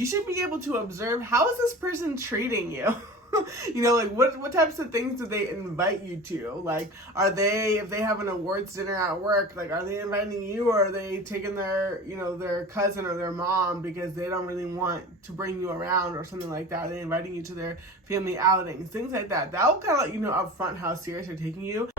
you should be able to observe, how is this person treating you? You know, like what types of things do they invite you to? Like, if they have an awards dinner at work, like, are they inviting you, or are they taking their, their cousin or their mom because they don't really want to bring you around or something like that? Are they inviting you to their family outings? Things like that. That will kind of let you know up front how serious they're taking you.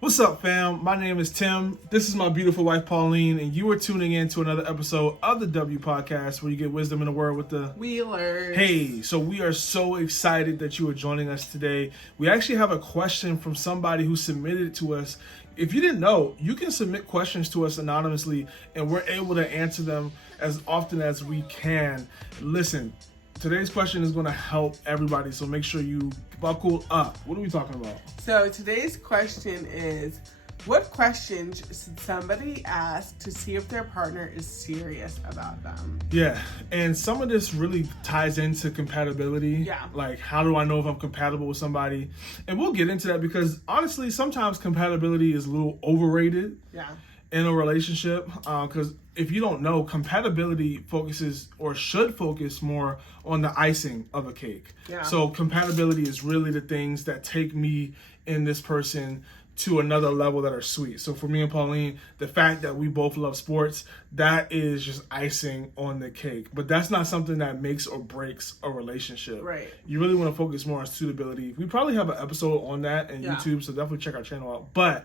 What's up, fam? My name is Tim. This is my beautiful wife, Pauline, and you are tuning in to another episode of the W Podcast, where you get wisdom in the word with the Wheelers. Hey, so we are so excited that you are joining us today. We actually have a question from somebody who submitted it to us. If you didn't know, you can submit questions to us anonymously, and we're able to answer them as often as we can. Listen, today's question is going to help everybody, so make sure you buckle up. What are we talking about? So today's question is, what questions should somebody ask to see if their partner is serious about them? Yeah, and some of this really ties into compatibility. Yeah. Like, how do I know if I'm compatible with somebody? And we'll get into that because, honestly, sometimes compatibility is a little overrated. Yeah. In a relationship, because if you don't know, compatibility focuses or should focus more on the icing of a cake. Yeah. So compatibility is really the things that take me and this person to another level that are sweet. So for me and Pauline, the fact that we both love sports, that is just icing on the cake. But that's not something that makes or breaks a relationship. Right. You really want to focus more on suitability. We probably have an episode on that in YouTube, so definitely check our channel out. But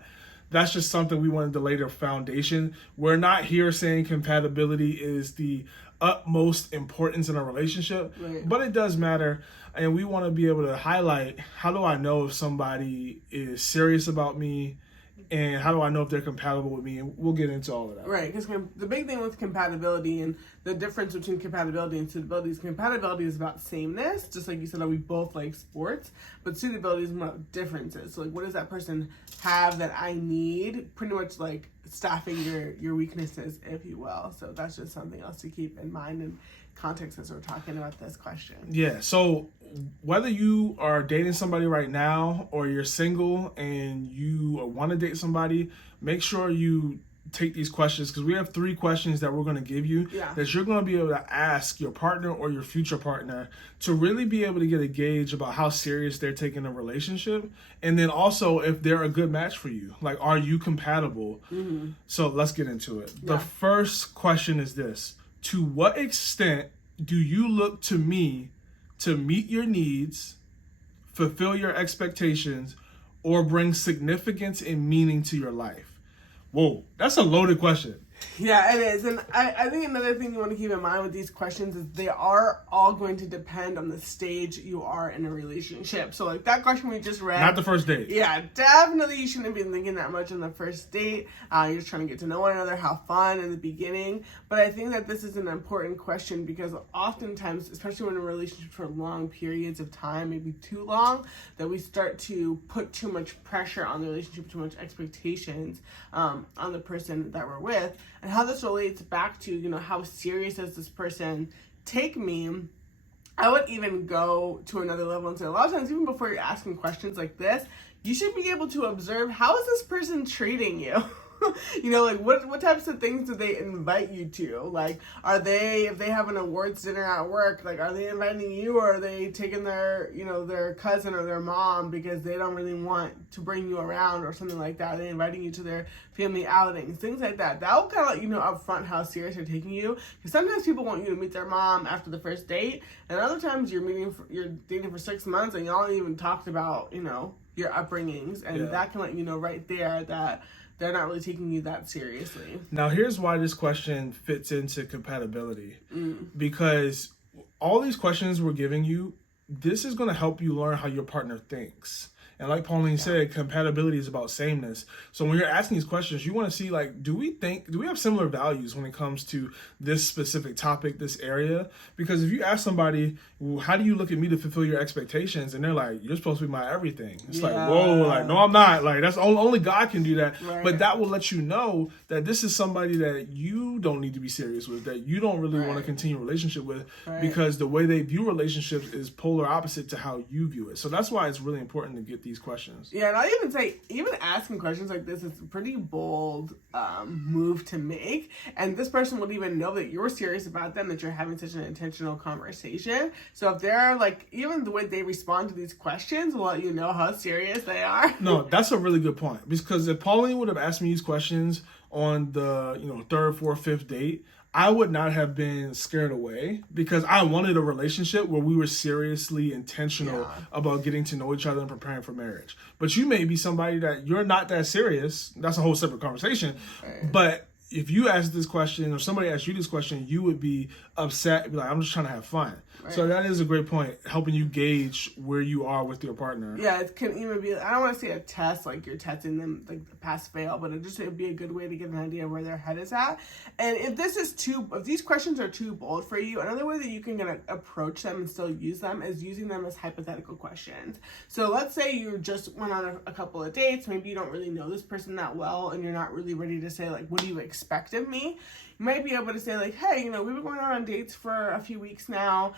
that's just something we wanted to lay the foundation. We're not here saying compatibility is the utmost importance in a relationship, right, but it does matter. And we want to be able to highlight, how do I know if somebody is serious about me, and how do I know if they're compatible with me? And we'll get into all of that. Right, because the big thing with compatibility and the difference between compatibility and suitability is about sameness, just like you said that we both like sports, but suitability is about differences. So like, what does that person have that I need? Pretty much like staffing your weaknesses, if you will. So that's just something else to keep in mind in context as we're talking about this question. Yeah, so whether you are dating somebody right now or you're single and you want to date somebody, make sure you take these questions, because we have 3 questions that we're going to give you that you're going to be able to ask your partner or your future partner to really be able to get a gauge about how serious they're taking a relationship, and then also if they're a good match for you. Like, are you compatible? Mm-hmm. So let's get into it. The first question is this: to what extent do you look to me to meet your needs, fulfill your expectations, or bring significance and meaning to your life? Whoa, that's a loaded question. Yeah, it is. And I think another thing you want to keep in mind with these questions is they are all going to depend on the stage you are in a relationship. So like that question we just read. Not the first date. Yeah, definitely you shouldn't be thinking that much on the first date. You're just trying to get to know one another, have fun in the beginning. But I think that this is an important question because oftentimes, especially when in a relationship for long periods of time, maybe too long, that we start to put too much pressure on the relationship, too much expectations on the person that we're with. And how this relates back to, how serious does this person take me? I would even go to another level and say, a lot of times, even before you're asking questions like this, you should be able to observe, how is this person treating you? Like what types of things do they invite you to? Like, if they have an awards dinner at work, like, are they inviting you, or are they taking their, their cousin or their mom because they don't really want to bring you around or something like that? Are they inviting you to their family outings? Things like that. That will kind of let you know up front how serious they're taking you. Because sometimes people want you to meet their mom after the first date, and other times you're dating for 6 months and y'all even talked about, your upbringings, and that can let you know right there that they're not really taking you that seriously. Now, here's why this question fits into compatibility. Because all these questions we're giving you, this is going to help you learn how your partner thinks. And like Pauline said, compatibility is about sameness. So when you're asking these questions, you want to see, like, do we have similar values when it comes to this specific topic, this area? Because if you ask somebody, well, how do you look at me to fulfill your expectations? And they're like, you're supposed to be my everything. It's like, whoa, like, no, I'm not. Like, that's only God can do that. Right. But that will let you know that this is somebody that you don't need to be serious with, that you don't really want to continue a relationship with, because the way they view relationships is polar opposite to how you view it. So that's why it's really important to get these questions. Yeah, and I'll even say, even asking questions like this is a pretty bold move to make. And this person would even know that you're serious about them, that you're having such an intentional conversation. So if they're like, even the way they respond to these questions will let you know how serious they are. No, that's a really good point. Because if Pauline would have asked me these questions on the, third, fourth, fifth date, I would not have been scared away, because I wanted a relationship where we were seriously intentional about getting to know each other and preparing for marriage. But you may be somebody that you're not that serious. That's a whole separate conversation. Right. But if you ask this question, or somebody asked you this question, you would be upset and be like, I'm just trying to have fun. Right. So that is a great point, helping you gauge where you are with your partner. Yeah, it can even be, I don't want to say a test, like you're testing them, like pass fail, but it'd be a good way to get an idea of where their head is at. And if these questions are too bold for you, another way that you can approach them and still use them is using them as hypothetical questions. So let's say you just went on a couple of dates, maybe you don't really know this person that well, and you're not really ready to say, like, what do you expect of me? You might be able to say, like, hey, we've been going on dates for a few weeks now.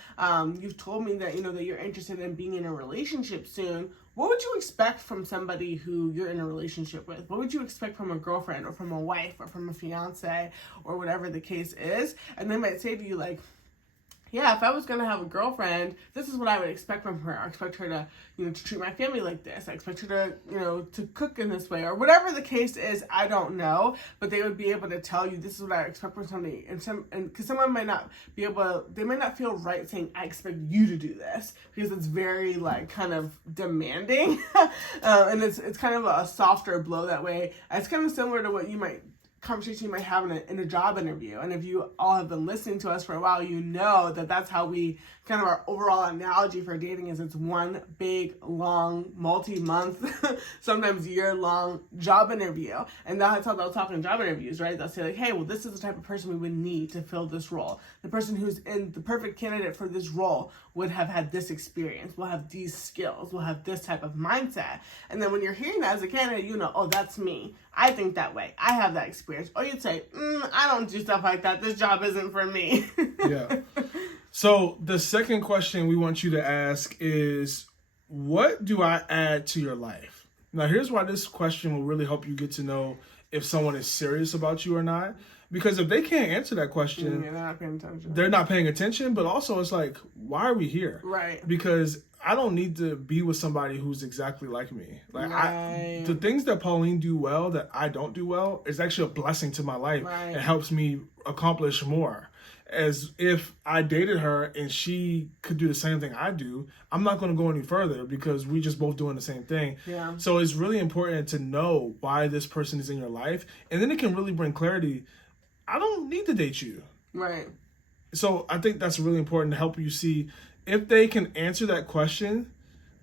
You've told me that, that you're interested in being in a relationship soon. What would you expect from somebody who you're in a relationship with? What would you expect from a girlfriend or from a wife or from a fiance or whatever the case is? And they might say to you, like, yeah, if I was going to have a girlfriend, this is what I would expect from her. I expect her to, to treat my family like this. I expect her to, to cook in this way, or whatever the case is. I don't know, but they would be able to tell you, this is what I expect from somebody. And because someone might not be able, they might not feel right saying, I expect you to do this, because it's very like kind of demanding. And it's kind of a softer blow that way. It's kind of similar to what conversation you might have in a job interview. And if you all have been listening to us for a while, you know that that's how we, kind of our overall analogy for dating is it's one big, long, multi-month, sometimes year-long job interview. And that's how they'll talk in job interviews, right? They'll say like, hey, well, this is the type of person we would need to fill this role. The person who's the perfect candidate for this role would have had this experience, will have these skills, will have this type of mindset. And then when you're hearing that as a candidate, oh, that's me. I think that way. I have that experience. Or you'd say, I don't do stuff like that. This job isn't for me. Yeah. So the second question we want you to ask is, what do I add to your life? Now, here's why this question will really help you get to know if someone is serious about you or not. Because if they can't answer that question, they're not paying attention. They're not paying attention, but also it's like, why are we here? Right. Because I don't need to be with somebody who's exactly like me. Like the things that Pauline do well that I don't do well is actually a blessing to my life. Right. It helps me accomplish more. As if I dated her and she could do the same thing I do, I'm not going to go any further because we just both doing the same thing. Yeah. So it's really important to know why this person is in your life, and then it can really bring clarity. I don't need to date you. Right. So I think that's really important to help you see if they can answer that question,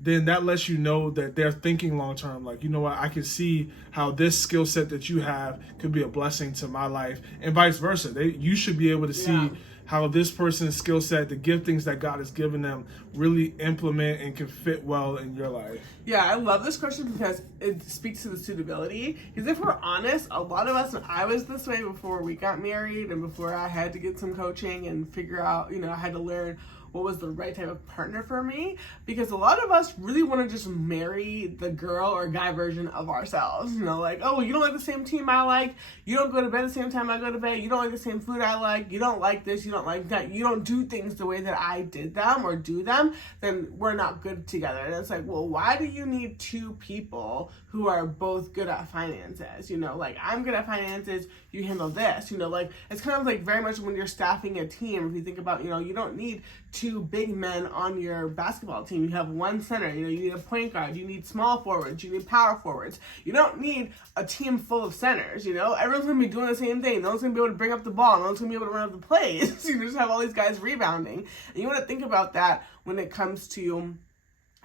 then that lets you know that they're thinking long term. Like, you know what, I can see how this skill set that you have could be a blessing to my life, and vice versa. You should be able to see how this person's skill set, the giftings that God has given them, really implement and can fit well in your life. Yeah, I love this question because it speaks to the suitability. Because if we're honest, a lot of us, and I was this way before we got married and before I had to get some coaching and figure out, I had to learn what was the right type of partner for me, because a lot of us really want to just marry the girl or guy version of ourselves. Like, oh, you don't like the same team I like, you don't go to bed the same time I go to bed, you don't like the same food I like, you don't like this, you don't like that, you don't do things the way that I did them or do them, then we're not good together. And it's like, well, why do you need two people who are both good at finances? Like, I'm good at finances, you handle this. Like, it's kind of like very much when you're staffing a team. If you think about, you don't need two big men on your basketball team. You have one center. You need a point guard. You need small forwards. You need power forwards. You don't need a team full of centers. Everyone's gonna be doing the same thing. No one's gonna be able to bring up the ball. No one's gonna be able to run up the plays. You just have all these guys rebounding, and you want to think about that when it comes to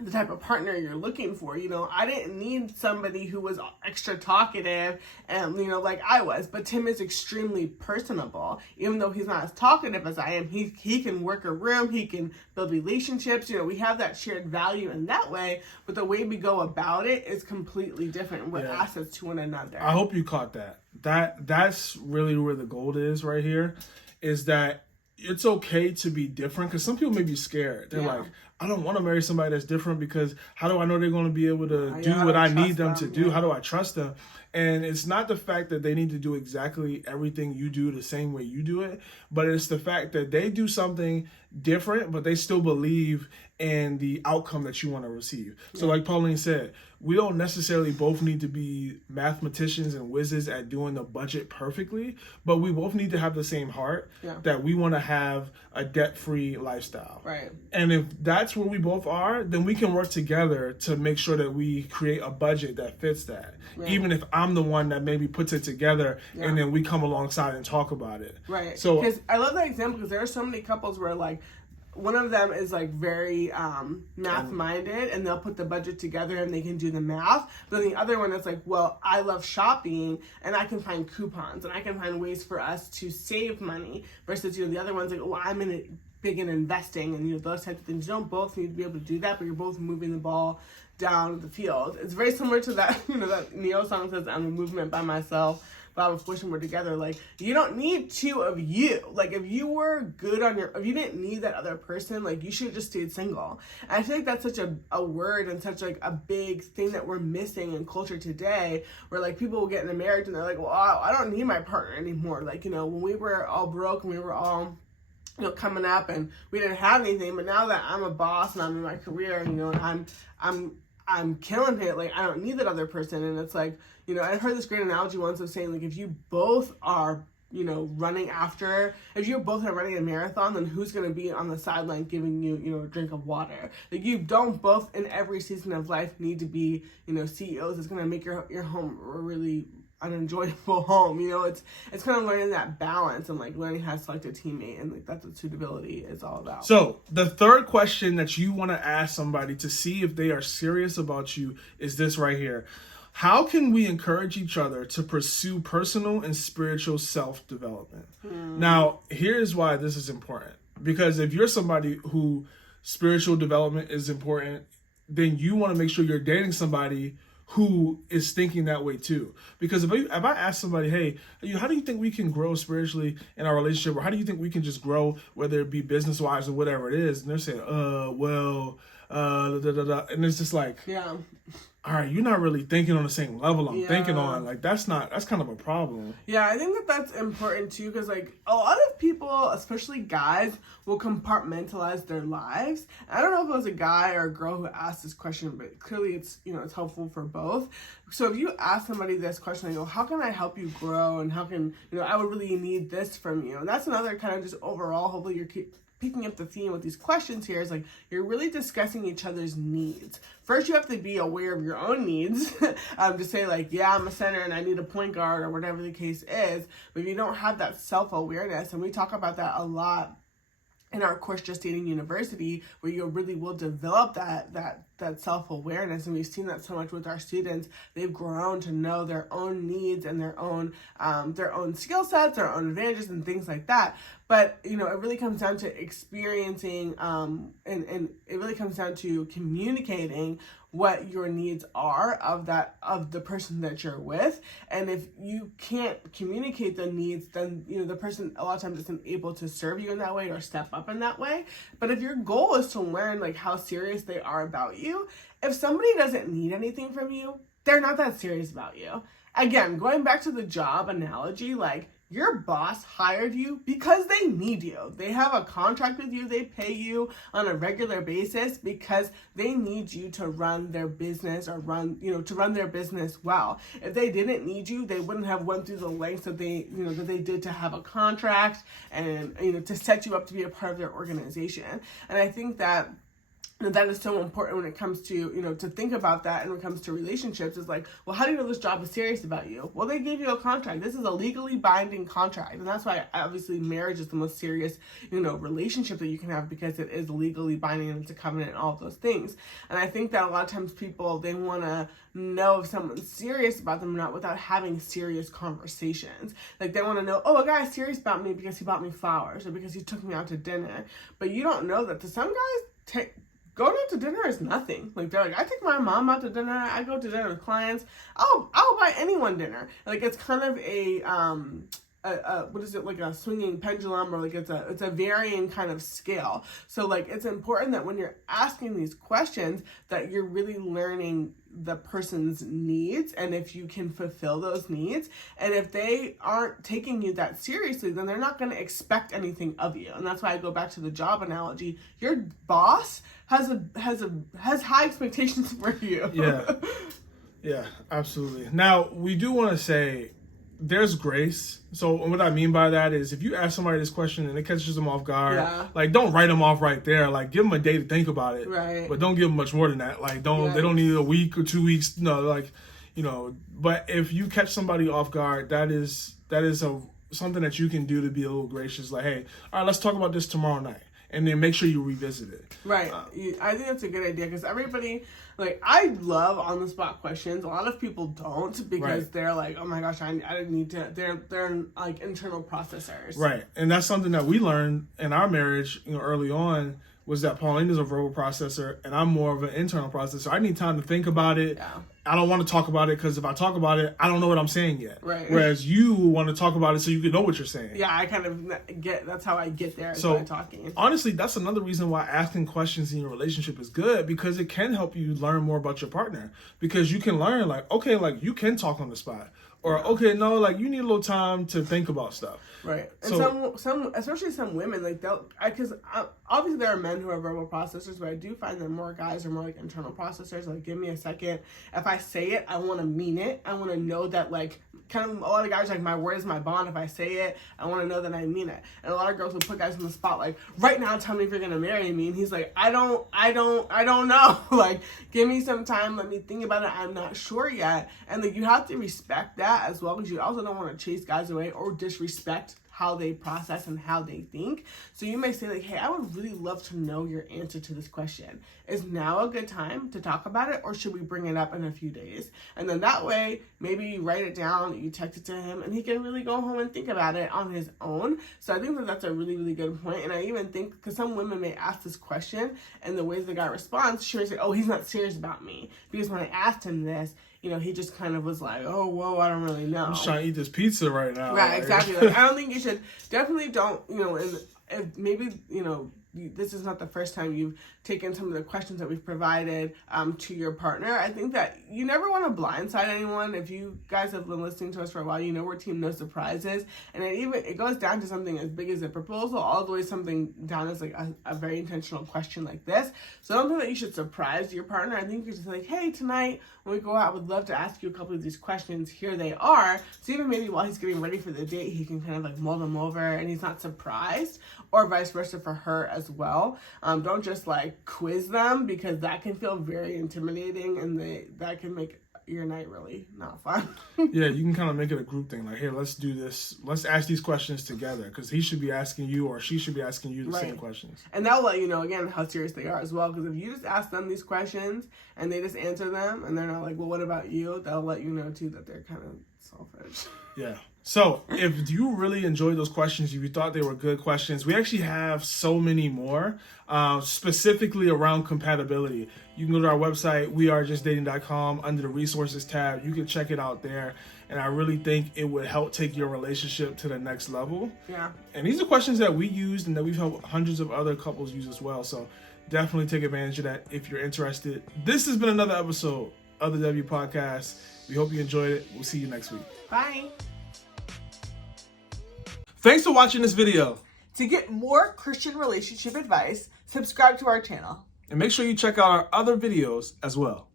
the type of partner you're looking for. I didn't need somebody who was extra talkative and, like I was, but Tim is extremely personable. Even though he's not as talkative as I am, he can work a room, he can build relationships. We have that shared value in that way, but the way we go about it is completely different. We're assets to one another. I hope you caught that. That's really where the gold is right here, is that it's okay to be different, because some people may be scared. They're like, I don't want to marry somebody that's different because how do I know they're going to be able to do how what do I I need trust them to them? do? Yeah. How do I trust them? And it's not the fact that they need to do exactly everything you do the same way you do it, but it's the fact that they do something different, but they still believe in the outcome that you want to receive. So like Pauline said, we don't necessarily both need to be mathematicians and wizards at doing the budget perfectly, but we both need to have the same heart that we want to have a debt-free lifestyle. Right. And if that's where we both are, then we can work together to make sure that we create a budget that fits that. Right. Even if I'm the one that maybe puts it together and then we come alongside and talk about it. Right. So because I love that example because there are so many couples where like one of them is like very math minded and they'll put the budget together and they can do the math. But then the other one is like, well, I love shopping and I can find coupons and I can find ways for us to save money versus, the other one's like, well, I'm in it big in investing and, those types of things. You don't both need to be able to do that, but you're both moving the ball down the field. It's very similar to that, that Neo song says, I'm a movement by myself. But of course, when we're together, like, you don't need two of you. Like, if you were good on if you didn't need that other person, like, you should have just stayed single. And I feel like that's such a word and such, like, a big thing that we're missing in culture today, where, like, people will get in a marriage and they're like, well, I don't need my partner anymore. Like, when we were all broke and we were all coming up and we didn't have anything, but now that I'm a boss and I'm in my career, and I'm killing it, like, I don't need that other person. And it's like, I heard this great analogy once of saying, like, if you both are, running if you're both running a marathon, then who's going to be on the sideline giving you, a drink of water? Like, you don't both in every season of life need to be, CEOs. It's going to make your home a really an enjoyable home. It's kind of learning that balance and like learning how to select a teammate, and like that's what suitability is all about. So the third question that you want to ask somebody to see if they are serious about you is this right here. How can we encourage each other to pursue personal and spiritual self-development? Now, here's why this is important. Because if you're somebody who spiritual development is important, then you want to make sure you're dating somebody who is thinking that way too. Because if I ask somebody, hey, how do you think we can grow spiritually in our relationship? Or how do you think we can just grow, whether it be business-wise or whatever it is? And they're saying, and it's just like, yeah. All right, you're not really thinking on the same level I'm thinking on. Like, that's kind of a problem. Yeah, I think that's important too, because like a lot of people, especially guys, will compartmentalize their lives. I don't know if it was a guy or a girl who asked this question, but clearly it's it's helpful for both. So if you ask somebody this question, like, how can I help you grow, and how can I would really need this from you, and that's another kind of just overall. Hopefully you're picking up the theme with these questions here is like you're really discussing each other's needs. First, you have to be aware of your own needs to say like, yeah, I'm a center and I need a point guard or whatever the case is. But if you don't have that self-awareness, and we talk about that a lot in our course, Just Dating University, where you really will develop that self-awareness. And we've seen that so much with our students. They've grown to know their own needs and their own skill sets, their own advantages and things like that. But, it really comes down to experiencing and it really comes down to communicating what your needs are of the person that you're with. And if you can't communicate the needs, then the person a lot of times isn't able to serve you in that way or step up in that way. But if your goal is to learn like how serious they are about you, if somebody doesn't need anything from you, they're not that serious about you. Again, going back to the job analogy, like, your boss hired you because they need you. They have a contract with you. They pay you on a regular basis because they need you to run their business or to run their business well. If they didn't need you, they wouldn't have went through the lengths that they did to have a contract and, to set you up to be a part of their organization. And I think that is so important when it comes to, to think about that. And when it comes to relationships, is like, well, how do you know this job is serious about you? Well, they gave you a contract. This is a legally binding contract. And that's why obviously marriage is the most serious, relationship that you can have, because it is legally binding and it's a covenant and all of those things. And I think that a lot of times people, they want to know if someone's serious about them or not without having serious conversations. Like, they want to know, oh, a guy's serious about me because he bought me flowers or because he took me out to dinner. But you don't know that to some guys, going out to dinner is nothing. Like, they're like, I take my mom out to dinner. I go to dinner with clients. I'll buy anyone dinner. Like, it's kind of what is it, like a swinging pendulum, or like it's a varying kind of scale. So like it's important that when you're asking these questions that you're really learning the person's needs and if you can fulfill those needs. And if they aren't taking you that seriously, then they're not going to expect anything of you. And that's why I go back to the job analogy. Your boss has high expectations for you. Yeah, absolutely. Now, we do want to say there's grace. So what I mean by that is if you ask somebody this question and it catches them off guard, like don't write them off right there. Like give them a day to think about it. Right. But don't give them much more than that. Like they don't need a week or 2 weeks. No, like, but if you catch somebody off guard, that is something that you can do to be a little gracious. Like, hey, all right, let's talk about this tomorrow night. And then make sure you revisit it. Right. I think that's a good idea because everybody, like, I love on-the-spot questions. A lot of people don't because they're like, oh my gosh, I didn't need to. They're like internal processors. Right. And that's something that we learned in our marriage, early on, was that Pauline is a verbal processor and I'm more of an internal processor. I need time to think about it. Yeah. I don't want to talk about it because if I talk about it, I don't know what I'm saying yet. Right. Whereas you want to talk about it so you can know what you're saying. Yeah, I kind of that's how I get there by talking. Honestly, that's another reason why asking questions in your relationship is good, because it can help you learn more about your partner. Because you can learn, like, okay, like you can talk on the spot. Or, okay, no, like you need a little time to think about stuff. Right. And some especially some women, like because obviously there are men who are verbal processors, but I do find that more guys are more like internal processors. Like, give me a second. If I say it, I want to mean it. I want to know that, like, kind of a lot of guys are like, my word is my bond. If I say it, I want to know that I mean it. And a lot of girls will put guys on the spot, like, right now, tell me if you're gonna marry me. And he's like, I don't know. Like, give me some time. Let me think about it. I'm not sure yet. And like, you have to respect that as well, because you also don't want to chase guys away or disrespect how they process and how they think. So you may say like, hey, I would really love to know your answer to this question. Is now a good time to talk about it, or should we bring it up in a few days? And then that way, maybe you write it down, you text it to him, and he can really go home and think about it on his own. So I think that that's a really, really good point. And I even think, because some women may ask this question, and the ways the guy responds, she may say, oh, he's not serious about me. Because when I asked him this, he just kind of was like, oh, whoa, I don't really know. I'm just trying to eat this pizza right now. Right, exactly. Like, I don't think you should, definitely don't, and if maybe, this is not the first time you've taken some of the questions that we've provided to your partner. I think that you never want to blindside anyone. If you guys have been listening to us for a while, we're Team No Surprises. And it goes down to something as big as a proposal, all the way something down as like a very intentional question like this. So I don't think that you should surprise your partner. I think you're just like, hey, tonight when we go out, I would love to ask you a couple of these questions. Here they are. So even maybe while he's getting ready for the date, he can kind of like mull them over and he's not surprised, or vice versa for her as well. Don't just like quiz them, because that can feel very intimidating and that can make your night really not fun. Yeah, you can kind of make it a group thing. Like, here, let's do this. Let's ask these questions together, because he should be asking you or she should be asking you the same questions. And that will let you know, again, how serious they are as well. Because if you just ask them these questions and they just answer them and they're not like, well, what about you? That'll let you know, too, that they're kind of selfish. Yeah. So if you really enjoyed those questions, if you thought they were good questions, we actually have so many more, specifically around compatibility. You can go to our website, wearejustdating.com, under the resources tab. You can check it out there. And I really think it would help take your relationship to the next level. Yeah. And these are questions that we used and that we've helped hundreds of other couples use as well. So definitely take advantage of that if you're interested. This has been another episode of the W Podcast. We hope you enjoyed it. We'll see you next week. Bye. Thanks for watching this video. To get more Christian relationship advice, subscribe to our channel. And make sure you check out our other videos as well.